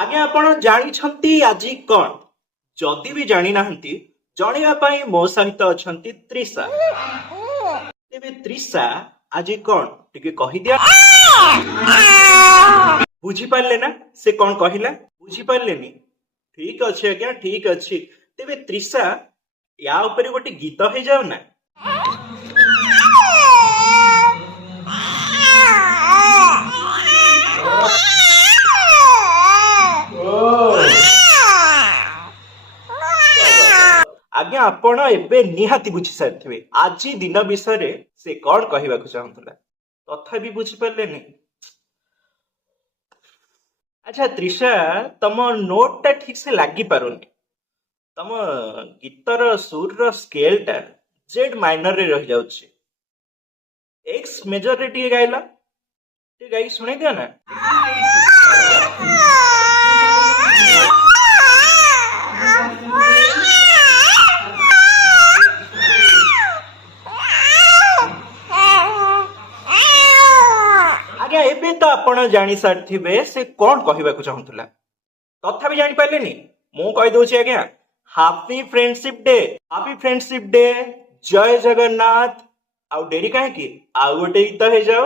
ଆଜ୍ଞା ଆପଣ ଜାଣିଛନ୍ତି ଆଜି କଣ? ଯଦି ବି ଜାଣି ନାହାନ୍ତି ଜଣେଇବା ପାଇଁ ମୋ ସହିତ ଅଛନ୍ତି ତ୍ରିଷା। ତେବେ ତ୍ରିଷା ଆଜି କଣ ଟିକେ କହିଦିଅ। ବୁଝିପାରିଲେ ନା ସେ କଣ କହିଲା? ବୁଝିପାରିଲେନି? ଠିକ ଅଛି ଆଜ୍ଞା, ଠିକ ଅଛି। ତେବେ ତ୍ରିଷା ୟା ଉପରେ ଗୋଟେ ଗୀତ ହେଇଯାଉ ନା। ଆଜ୍ଞା ଆପଣ ଏବେ ନିହାତି ବୁଝି ସାରିଥିବେ ଆଜି ଦିନ ବିଷୟରେ ସେ କଣ କହିବାକୁ ଚାହୁଁଥିଲା, ତଥାପି ବୁଝିପାରିଲେନି। ଆଚ୍ଛା ତ୍ରିଷା, ତମ ନୋଟ ଟା ଠିକ ସେ ଲାଗି ପାରୁନି। ତମ ଗୀତର ସୁରର ସ୍କେଲ ଟା ଜେଡ୍ ମାଇନର ରେ ରହିଯାଉଛି। ଏକ୍ସ ମେଜର ରେ ଟିକେ ଗାଇଲ, ଟିକେ ଗାଇକି ଶୁଣେଇ ଦିଅ ନା। ଆଜ୍ଞା ଏବେ ତ ଆପଣ ଜାଣି ସାରିଥିବେ ସେ କଣ କହିବାକୁ ଚାହୁଁଥିଲା, ତଥାପି ଜାଣିପାରିଲେନି। ମୁଁ କହିଦଉଛି ଆଜ୍ଞା, happy friendship day, happy friendship day, ଜୟ ଜଗନ୍ନାଥ। ଆଉ ଡେରି କାହିଁକି, ଆଉ ଗୋଟେ ଗୀତ ହେଇଯାଅ।